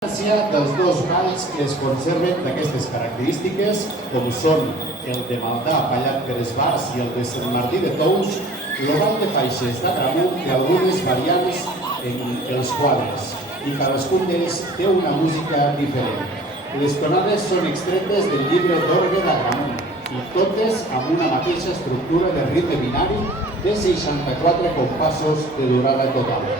Dels dos balls que es conserven d'aquestes característiques, com són el de Maldà, ballat per Esbars, i el de Sant Martí de Tous, el ball de faixes d'Agramunt té algunes variants en els quadres, i cadascun d'ells té una música diferent. Les tonades són extretes del llibre d'orgue d'Agramunt, i totes amb una mateixa estructura de ritme binari de 64 compassos de durada total.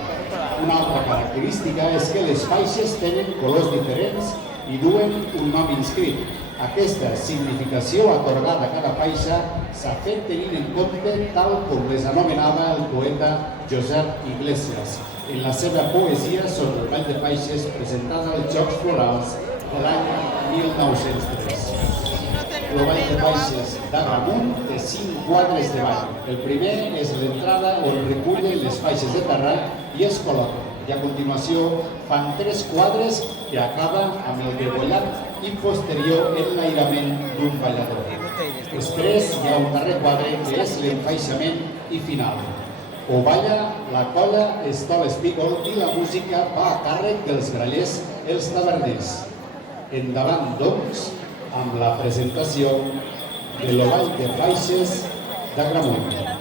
Una altra característica és que les faixes tenen colors diferents i duen un nom inscrit. Aquesta significació atorgada a cada faixa s'ha fet tenint en compte tal com les anomenava el poeta Josep Iglesias en la seva poesia sobre el ball de faixes presentada als Jocs Florals de l'any 1903. El ball de faixes d'Agramunt té 5 quadres de ball. El primer és l'entrada on recullen les faixes de terra i es col·loquen. I a continuació fan 3 quadres que acaben amb el degollat i posterior enlairament d'un ballador. Després hi ha un darrer quadre que és l'enfaixament i final. O balla la colla Estol Espígol i la música va a càrrec dels grallers Els Taverners. Endavant, doncs, amb la presentació de l'Ovall de Faixes d'Agramunt.